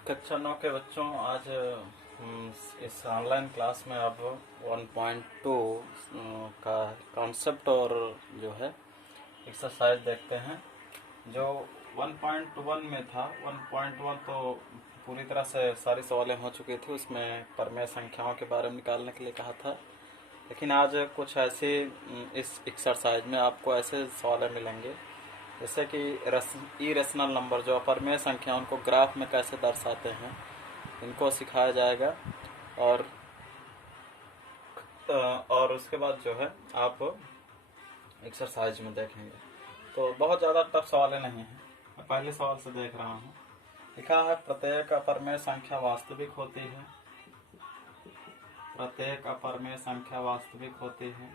कक्षा 9 के बच्चों, आज इस ऑनलाइन क्लास में अब 1.2 का कॉन्सेप्ट और जो है एक्सरसाइज देखते हैं। जो 1.1 में था, 1.1 तो पूरी तरह से सारी सवालें हो चुकी थी, उसमें परमेय संख्याओं के बारे में निकालने के लिए कहा था। लेकिन आज कुछ ऐसे इस एक्सरसाइज में आपको ऐसे सवाल मिलेंगे जैसे कि इरेशनल नंबर जो अपरमेय संख्या उनको ग्राफ में कैसे दर्शाते हैं, इनको सिखाया जाएगा। और उसके बाद जो है आप एक्सरसाइज में देखेंगे। तो बहुत ज़्यादा टफ सवाल नहीं है। मैं पहले सवाल से देख रहा हूँ। लिखा है प्रत्येक अपरमेय संख्या वास्तविक होती है। प्रत्येक अपरमेय संख्या वास्तविक होती है।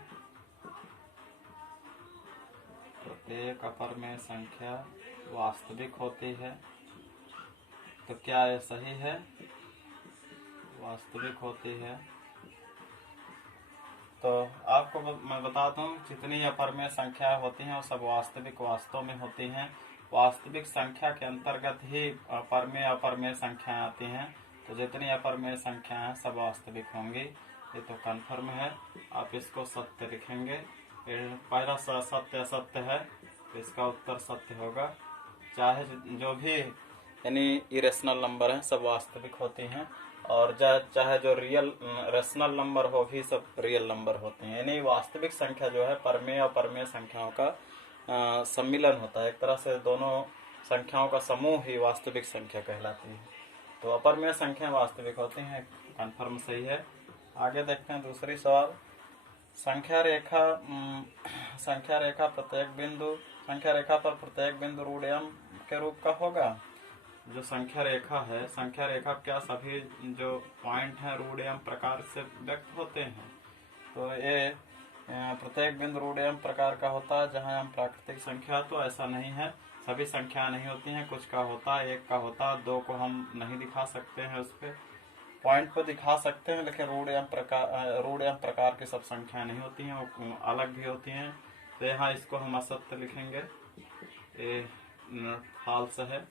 प्रत्येक अपरमेय संख्या वास्तविक होती है। तो क्या यह सही है? वास्तविक होती है। तो आपको मैं बता दूं, जितनी अपरमेय संख्या होती हैं वो सब वास्तव में होती हैं। वास्तविक संख्या के अंतर्गत ही अपरमेय संख्याएं आती हैं। तो जितनी अपरमेय संख्याएं हैं सब वास्तविक होंगी। ये तो कन्फर्म है। आप इसको सत्य लिखेंगे। पहला सत्य असत्य है तो इसका उत्तर सत्य होगा। चाहे जो भी यानी इरेशनल नंबर हैं सब वास्तविक होती हैं, और चाहे जो रेशनल नंबर हो भी सब रियल नंबर होते हैं। यानी वास्तविक संख्या जो है परमेय और परमेय संख्याओं का सम्मिलन होता है। एक तरह से दोनों संख्याओं का समूह ही वास्तविक संख्या कहलाती है। तो अपरमेय संख्या वास्तविक होती हैं, कन्फर्म सही है। आगे देखते हैं दूसरी सवाल। संख्या रेखा पर प्रत्येक बिंदु √m के रूप का होगा। जो संख्या रेखा है, संख्या रेखा क्या सभी जो पॉइंट हैं √m प्रकार से व्यक्त होते हैं? तो ये प्रत्येक बिंदु √m प्रकार का होता है। जहां हम प्राकृतिक संख्या, तो ऐसा नहीं है, सभी संख्या नहीं होती हैं। कुछ का होता है, एक का होता है, दो को हम नहीं दिखा सकते हैं, उस पर पॉइंट पर दिखा सकते हैं, लेकिन √m प्रकार की सब संख्या नहीं होती हैं, वो अलग भी होती हैं। तो यहाँ इसको हम असत्य लिखेंगे, ये फॉल्स है।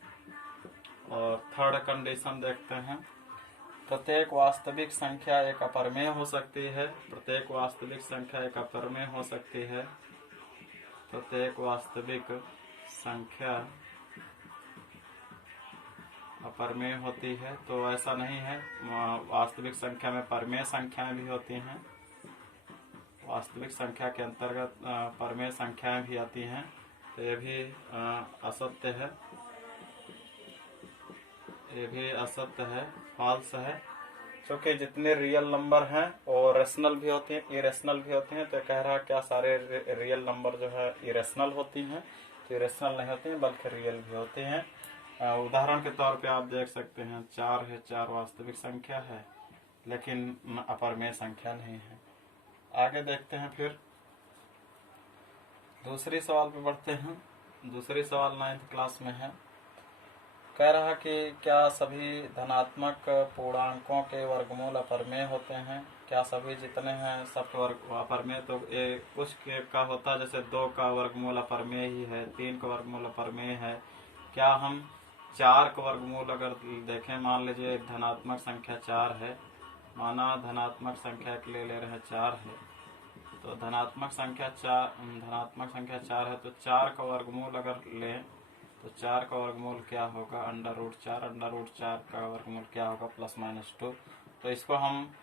और थर्ड कंडीशन देखते हैं। प्रत्येक वास्तविक संख्या एक अपरमेय हो सकती है। प्रत्येक वास्तविक संख्या एक अपरमेय हो सकती है। प्रत्येक वास्तविक संख्या अपरमेय होती है। तो ऐसा नहीं है, वास्तविक संख्या में परमेय संख्याएं भी होती हैं। वास्तविक संख्या के अंतर्गत परमेय संख्याएं भी आती हैं। तो ये भी असत्य है, ये भी असत्य है, फॉल्स है। क्योंकि जितने रियल नंबर हैं वो रेशनल भी होती हैं, इरेशनल भी होती हैं। तो कह रहा है क्या सारे रियल नंबर जो है इरेशनल होती हैं? तो इरेशनल नहीं होती हैं, बल्कि रियल भी होती हैं। उदाहरण के तौर पे आप देख सकते हैं 4 है, 4 वास्तविक संख्या है, लेकिन अपरमेय संख्या नहीं है। आगे देखते हैं, फिर दूसरी सवाल पे बढ़ते हैं। दूसरी सवाल 9th क्लास में है। कह रहा कि क्या सभी धनात्मक पूर्णांकों के वर्गमूल अपरमेय होते हैं? क्या सभी जितने हैं सब अपरमेय? तो ये कुछ का होता है, जैसे 2 का वर्गमूल अपरमेय ही है, 3 का वर्गमूल अपरमेय है। क्या हम 4 का वर्गमूल अगर देखें, मान लीजिए धनात्मक संख्या 4 है, माना धनात्मक संख्या के लिए ले रहे हैं 4 है, तो धनात्मक संख्या 4 है, तो 4 का वर्गमूल अगर लें तो 4 का वर्गमूल क्या होगा? √4 का वर्गमूल क्या होगा? +-2। तो इसको हम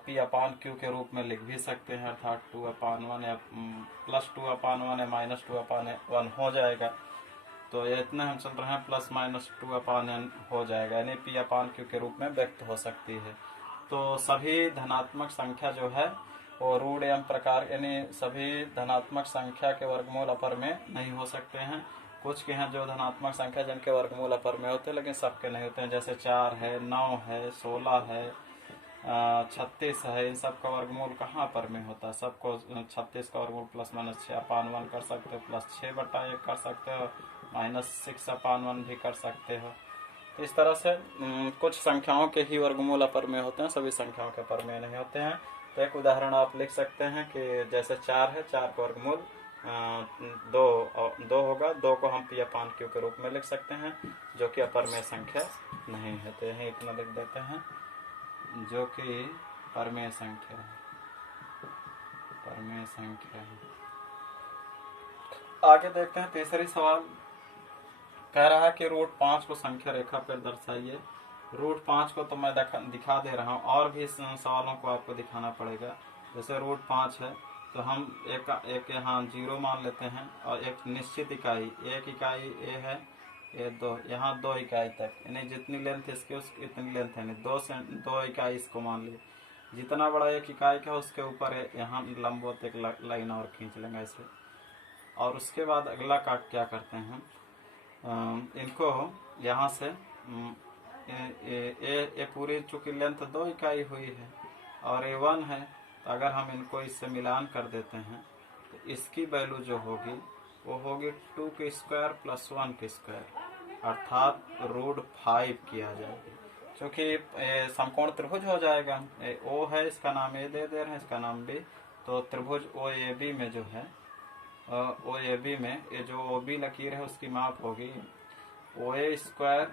p/q के रूप में लिख भी सकते हैं, अर्थात 2/1 या +2/1 या -2/1 हो जाएगा। तो ये इतने हम चल रहे हैं, +-2/n हो जाएगा, यानी p/q के रूप में व्यक्त हो सकती है। तो सभी धनात्मक संख्या जो है वो √m प्रकार, यानी सभी धनात्मक संख्या के वर्गमूल अपरमेय नहीं हो सकते हैं। कुछ के हैं जो धनात्मक संख्या जिनके वर्गमूल अपरमेय होते हैं, लेकिन सबके नहीं होते हैं। जैसे 4 है, 9 है, 16 है, 36 है, इन सब का वर्गमूल कहाँ अपरमेय होता है? सबको 36 का वर्गमूल +-6/1 कर सकते हो, +6/1 कर सकते हो, -6/1 भी कर सकते हो। तो इस तरह से कुछ संख्याओं के ही वर्गमूल अपरमेय होते हैं, सभी संख्याओं के अपरमेय नहीं होते हैं। तो एक उदाहरण आप लिख सकते हैं कि जैसे 4 है, 4 का वर्गमूल 2 होगा। 2 को हम p/q के रूप में लिख सकते हैं, जो कि अपरमेय संख्या नहीं है, तो यही इतना लिख देते हैं जो कि परमेय संख्या है, परमेय संख्या है। आगे देखते हैं तीसरी सवाल। कह रहा है कि √5 को संख्या रेखा पर दर्शाइए। √5 को तो मैं दिखा दे रहा हूँ, और भी इस सवालों को आपको दिखाना पड़ेगा। जैसे √5 है तो हम एक यहाँ 0 मान लेते हैं और एक निश्चित इकाई, एक इकाई ए है, ये 2, यहाँ 2 इकाई तक, यानी जितनी लेंथ इसकी उसकी इतनी लेंथ है, 2 इकाई इसको मान ली। जितना बड़ा एक इकाई का उसके ऊपर यहाँ लंबवत एक लाइन और खींच लेंगे ऐसे। और उसके बाद अगला का क्या करते हैं, इनको यहाँ से ये पूरी चूंकि लेंथ 2 इकाई हुई है और ये 1 है, तो अगर हम इनको इससे मिलान कर देते हैं तो इसकी वैल्यू जो होगी वो होगी 2 के स्क्वायर प्लस 1 के स्क्वायर, अर्थात √5 किया जाएगा। क्योंकि समकोण त्रिभुज हो जाएगा। ओ है, इसका नाम ए दे रहे हैं, इसका नाम बी, तो त्रिभुज ओ ए बी में जो है ओ ए बी में ये जो ओ बी लकीर है उसकी माप होगी O A square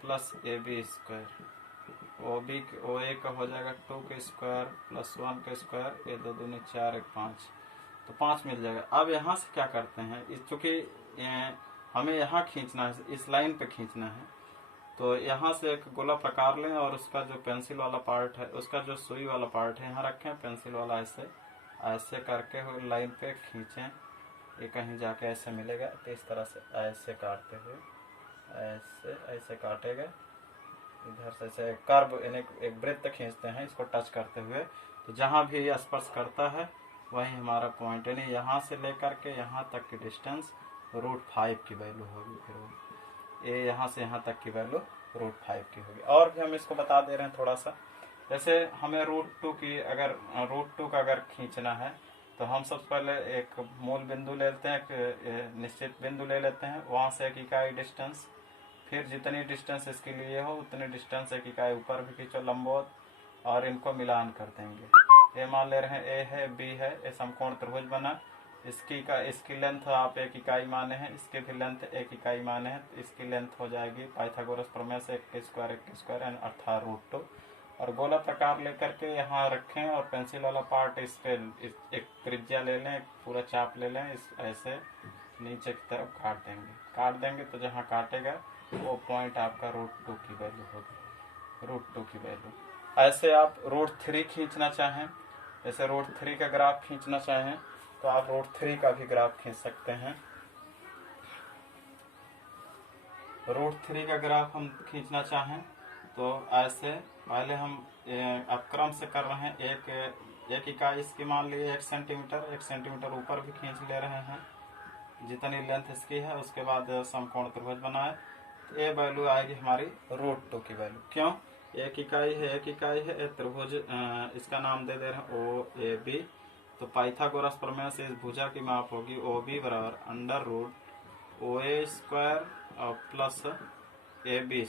plus A B square. O A का हो जाएगा 2 के स्क्वायर प्लस 1 के स्क्वायर, ये 2 दूनी 4 1 5, तो 5 मिल जाएगा। अब यहाँ से क्या करते हैं, चूंकि हमें यहाँ खींचना है, इस लाइन पे खींचना है, तो यहाँ से एक गोला प्रकार लें और उसका जो पेंसिल वाला पार्ट है, उसका जो सुई वाला पार्ट है यहाँ रखें, पेंसिल वाला ऐसे ऐसे करके हुए लाइन पे खींचें, ये कहीं जाके ऐसे मिलेगा, तो इस तरह से ऐसे काटते हुए ऐसे ऐसे काटेगा, इधर से ऐसे कर्व यानी एक वृत्त खींचते हैं इसको टच करते हुए, तो जहाँ भी ये स्पर्श करता है वही हमारा पॉइंट, यानी यहाँ से लेकर के यहाँ तक की डिस्टेंस √5 की वैल्यू होगी। फिर ये यहाँ से यहाँ तक की वैल्यू √5 की होगी। और भी हम इसको बता दे रहे हैं थोड़ा सा। जैसे हमें √2 की अगर √2 का अगर खींचना है तो हम सबसे पहले एक मूल बिंदु लेते हैं, एक निश्चित बिंदु ले लेते हैं, वहाँ से एक इकाई डिस्टेंस, फिर जितनी डिस्टेंस इसके लिए हो उतनी डिस्टेंस एक इकाई ऊपर भी खींचो लंबवत, और इनको मिलान कर देंगे। ये मान ले रहे हैं ए है, बी है, ये समकोण त्रिभुज बना, इसकी लेंथ आप एक इकाई माने हैं, इसकी भी लेंथ एक इकाई माने हैं, तो इसकी लेंथ हो जाएगी पाइथागोरस प्रमेय से 1 के स्क्वायर अर्थात √2। और गोला प्रकार लेकर के यहाँ रखें और पेंसिल वाला पार्ट इस पे एक त्रिज्या ले लें, पूरा चाप ले लें, इस ऐसे नीचे की तरफ काट देंगे तो जहाँ काटेगा वो पॉइंट आपका √2 की वैल्यू होगी, √2 की वैल्यू। ऐसे आप √3 खींचना चाहें, जैसे √3 का ग्राफ खींचना चाहें तो आप √3 का भी ग्राफ खींच सकते हैं। √3 का ग्राफ हम खींचना चाहें तो ऐसे पहले हम अपक्रम से कर रहे हैं, एक इकाई इसकी मान लिए 1 सेंटीमीटर, 1 सेंटीमीटर ऊपर भी खींच ले रहे हैं जितनी लेंथ इसकी है, उसके बाद समकोण त्रिभुज बनाए, तो ये वैल्यू आएगी हमारी √2 की वैल्यू। क्यों, एक इकाई है त्रिभुज, इसका नाम दे दे रहे हैं ओ ए बी, तो पाइथागोरस प्रमेय से इस भुजा की माप होगी ओ बी बराबर √OA² और प्लस AB²।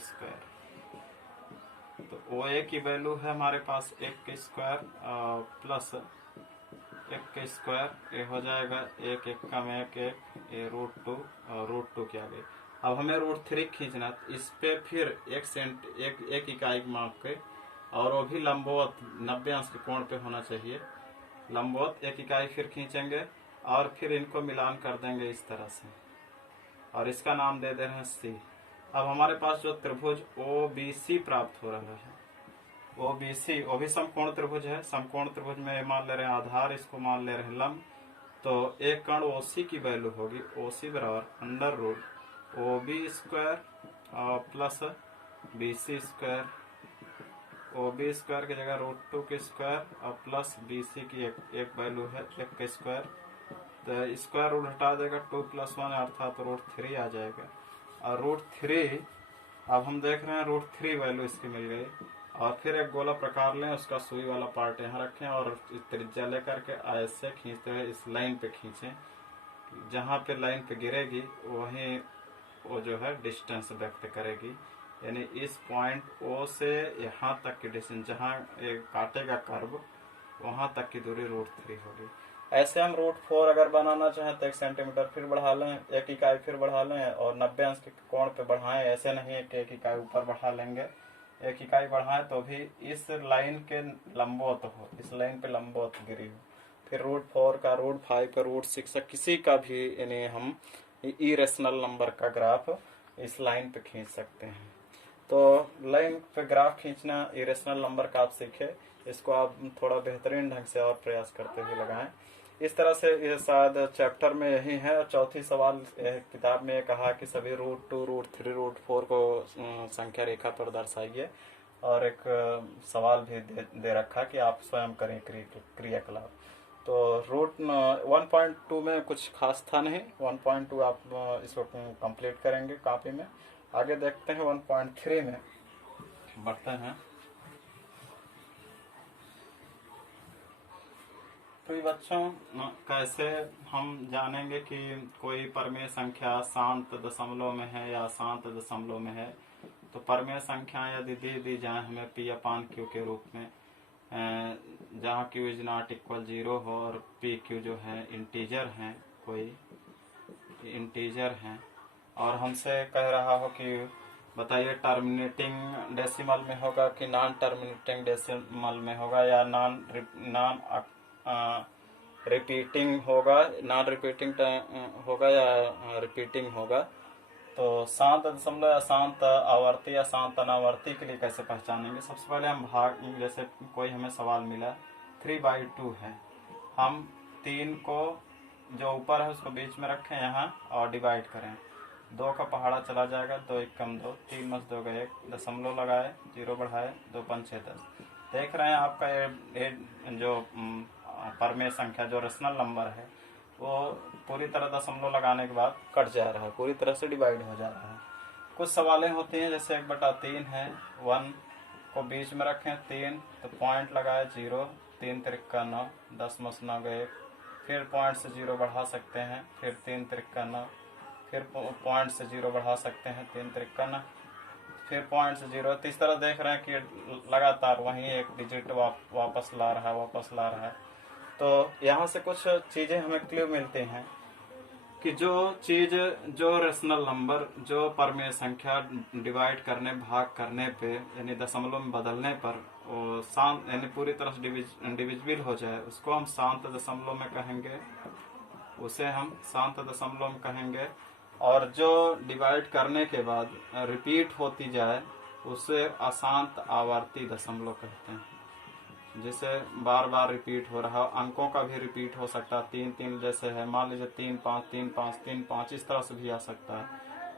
तो OA की वैल्यू है हमारे पास 1 के स्क्वायर प्लस 1 के स्क्वायर, ये हो जाएगा 1 1 का में 1 ये √2 और √2 के आगे। अब हमें √3 खींचना, तो इस पे फिर एक इकाई माप के, और वो भी लंबवत 90 अंश के कोण पे होना चाहिए, लंबवत एक इकाई फिर खींचेंगे और फिर इनको मिलान कर देंगे इस तरह से, और इसका नाम दे दे रहे हैं C। अब हमारे पास जो त्रिभुज OBC प्राप्त हो रहा है, OBC वो भी समकोण त्रिभुज है। समकोण त्रिभुज में मान ले रहे हैं आधार, इसको मान ले रहे हैं लंब, तो एक कण OC की वैल्यू होगी OC बराबर √OB² प्लस BC²। OB² की जगह √2 के स्क्वायर और प्लस BC की एक वैल्यू है 1 के स्क्वायर, तो स्क्वायर रूट हटा देगा 2 + 1 अर्थात √3 आ जाएगा। और √3 अब हम देख रहे हैं √3 वैल्यू इसकी मिल गई। और फिर एक गोला प्रकार लें, उसका सुई वाला पार्ट यहाँ रखें और त्रिज्या लेकर के ऐसे खींचते हुए इस लाइन पे खींचें, जहाँ पे लाइन पे गिरेगी वहीं वो जो है डिस्टेंस व्यक्त करेगी, यानी इस पॉइंट O से यहाँ तक की डिस्टेंस, जहाँ काटेगा कर्व वहाँ तक की दूरी √3 होगी। ऐसे हम √4 अगर बनाना चाहें तो 1 सेंटीमीटर फिर बढ़ा लें, 1 इकाई फिर बढ़ा लें और 90 अंश के कोण पे बढ़ाएं। ऐसे नहीं है कि 1 इकाई ऊपर बढ़ा लेंगे, 1 इकाई बढ़ाएं तो भी इस लाइन के लंबवत हो, इस लाइन पे लंबवत गिरी हो। फिर √4 का, √5 का, √6 का, किसी का भी यानी हम इरेशनल नंबर का ग्राफ इस लाइन पे खींच सकते हैं। तो लाइन पे ग्राफ खींचना इरेशनल नंबर का आप सीखे, इसको आप थोड़ा बेहतरीन ढंग से और प्रयास करते हुए लगाएं। इस तरह से ये शायद चैप्टर में यही है। और चौथी सवाल किताब में कहा कि सभी √2, √3, √4 को संख्या रेखा पर दर्शाइए, और एक सवाल भी दे रखा कि आप स्वयं करें क्रियाकलाप। तो √1.2 में कुछ खास था नहीं, 1.2 आप इसको कंप्लीट करेंगे कॉपी में। आगे देखते हैं 1.3 में बढ़ते हैं। तो बच्चों, कैसे हम जानेंगे कि कोई परमेय संख्या शांत दशमलव में है या शांत दशमलव में है। तो परमेय संख्या यदि दी जाए हमें P/Q के रूप में, जहाँ Q इज नॉट इक्वल 0 हो और PQ जो है इंटीजर हैं, कोई इंटीजर हैं, और हमसे कह रहा हो कि बताइए टर्मिनेटिंग डेसिमल में होगा कि नॉन टर्मिनेटिंग डेसिमल में होगा, या नॉन रिपीटिंग होगा, नॉन रिपीटिंग होगा या रिपीटिंग होगा। तो शांत दशमलव या शांत आवर्ती या शांत अनावर्ती के लिए कैसे पहचानेंगे? सबसे पहले हम भाग, जैसे कोई हमें सवाल मिला 3/2 है, हम 3 को जो ऊपर है उसको बीच में रखें यहाँ और डिवाइड करें, 2 का पहाड़ा चला जाएगा, 2 1 कम 2, 3 मस 2 गए, 1 दशमलव लगाए, 0 बढ़ाए, 2 5 6 10। देख रहे हैं आपका ये जो परमेय संख्या जो रेशनल नंबर है वो पूरी तरह दशमलव लगाने के बाद कट जा रहा है, पूरी तरह से डिवाइड हो जा रहा है। कुछ सवालें होती हैं जैसे 1/3 है, 1 को बीच में रखें, 3 तो पॉइंट लगाए 0, 3 त्रिक्का 9, 10 मस 9 गए, फिर पॉइंट से 0 बढ़ा सकते हैं, फिर 3 त्रिक्का 9, फिर पॉइंट से 0 बढ़ा सकते हैं, 3 त्रिक्का 9, फिर पॉइंट से 0। तो इस तरह देख रहे हैं कि लगातार वहीं एक डिजिट वापस ला रहा है। तो यहाँ से कुछ चीजें हमें क्लियर मिलती हैं कि जो चीज, जो रेशनल नंबर, जो परमेय संख्या डिवाइड करने, भाग करने पे यानी दशमलव में बदलने पर वो शांत यानी पूरी तरह से डिविजिबल हो जाए, उसको हम शांत दशमलव में कहेंगे, उसे हम शांत दशमलव में कहेंगे। और जो डिवाइड करने के बाद रिपीट होती जाए उसे अशांत आवर्ती दशमलव कहते हैं, जिसे बार बार रिपीट हो रहा। अंकों का भी रिपीट हो सकता है, 3 3 जैसे है, मान लीजिए 3 5 3 5 3 5, इस तरह से भी आ सकता है,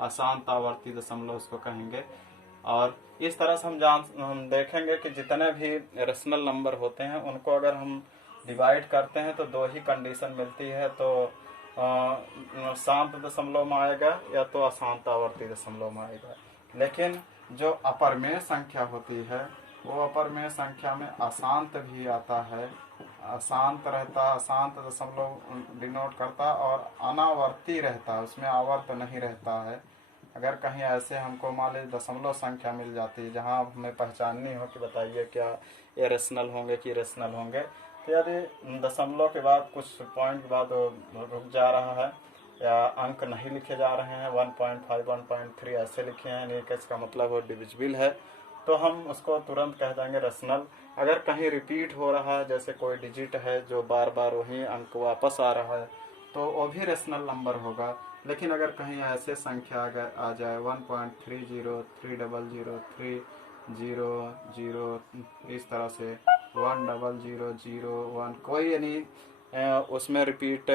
अशांत आवर्ती दशमलव उसको कहेंगे। और इस तरह से हम देखेंगे कि जितने भी रेशनल नंबर होते हैं उनको अगर हम डिवाइड करते हैं तो 2 ही कंडीशन मिलती है, तो शांत दशमलव में आएगा या तो अशांत आवर्ती दशमलव में आएगा। लेकिन जो अपरमेय संख्या होती है वो अपरमेय संख्या में अशांत भी आता है, अशांत रहता, अशांत दशमलव डिनोट करता, और अनावर्ती रहता, उसमें आवर्त नहीं रहता है। अगर कहीं ऐसे हमको मान लीजिए दशमलव संख्या मिल जाती है जहाँ हमें पहचाननी हो कि बताइए क्या ये रेशनल होंगे कि रेशनल होंगे, तो यदि दशमलव के बाद कुछ पॉइंट के बाद रुक जा रहा है या अंक नहीं लिखे जा रहे हैं, 1.5 1.3 ऐसे लिखे हैं, नहीं कि इसका मतलब वो डिविजिबल है, तो हम उसको तुरंत कह देंगे रेशनल। अगर कहीं रिपीट हो रहा है, जैसे कोई डिजिट है जो बार बार वही अंक वापस आ रहा है, तो वो भी रेशनल नंबर होगा। लेकिन अगर कहीं ऐसे संख्या आ जाए 1.30 300 300 इस तरह से 10001, कोई यानी उसमें रिपीट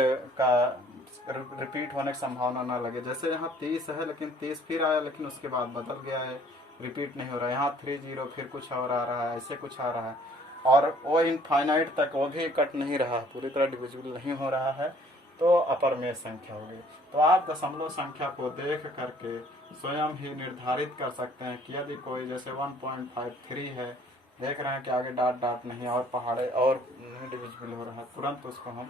होने की संभावना ना लगे। जैसे यहाँ 30 है लेकिन 30 फिर आया, लेकिन उसके बाद बदल गया है, रिपीट नहीं हो रहा है। यहाँ 30 फिर कुछ और आ रहा है, ऐसे कुछ आ रहा है, और वो इनफाइनाइट तक वो भी कट नहीं रहा, पूरी तरह डिविजिबल नहीं हो रहा है, तो अपरमेय संख्या होगी। तो आप दशमलव संख्या को देख करके स्वयं ही निर्धारित कर सकते हैं कि यदि कोई जैसे 1.53 है, देख रहे हैं कि आगे डॉट डॉट नहीं और पहाड़े और नहीं डिविजिबल हो रहा है, तुरंत उसको हम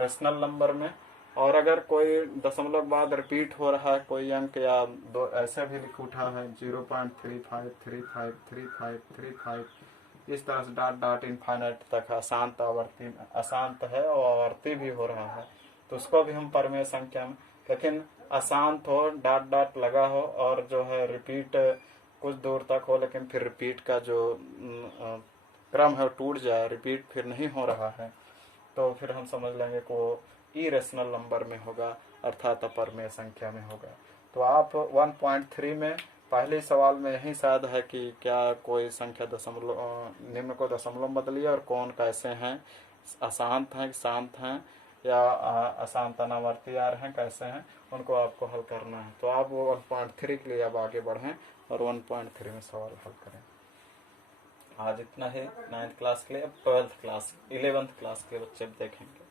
रेशनल नंबर में। और अगर कोई दशमलव बाद रिपीट हो रहा है कोई अंक या दो ऐसे भी लिख उठा है 0.35 35 35 35, इस तरह से डॉट डॉट इनफाइनाइट तक अशांत आवर्ती अशांत है और आवर्ती भी हो रहा है, तो उसको भी हम परमेय संख्या में, लेकिन अशांत हो, डॉट डॉट लगा हो और जो है रिपीट कुछ दूर तक हो, लेकिन फिर रिपीट का जो क्रम है टूट जाए, रिपीट फिर नहीं हो रहा है, तो फिर हम समझ लेंगे कि वो इरेशनल नंबर में होगा, अर्थात अपरमेय संख्या में होगा। तो आप 1.3 में पहले सवाल में यही शायद है कि क्या कोई संख्या दशमलव निम्न को दशमलव बदलिए और कौन कैसे हैं, अशांत हैं, शांत हैं या अशांत अनावर्ती आ रहे हैं, कैसे हैं, उनको आपको हल करना है। तो आप वो 1.3 के लिए अब आगे बढ़ें और 1.3 में सवाल हल करें। आज इतना ही 9th क्लास के लिए। अब 12th क्लास 11th क्लास के बच्चे देखेंगे।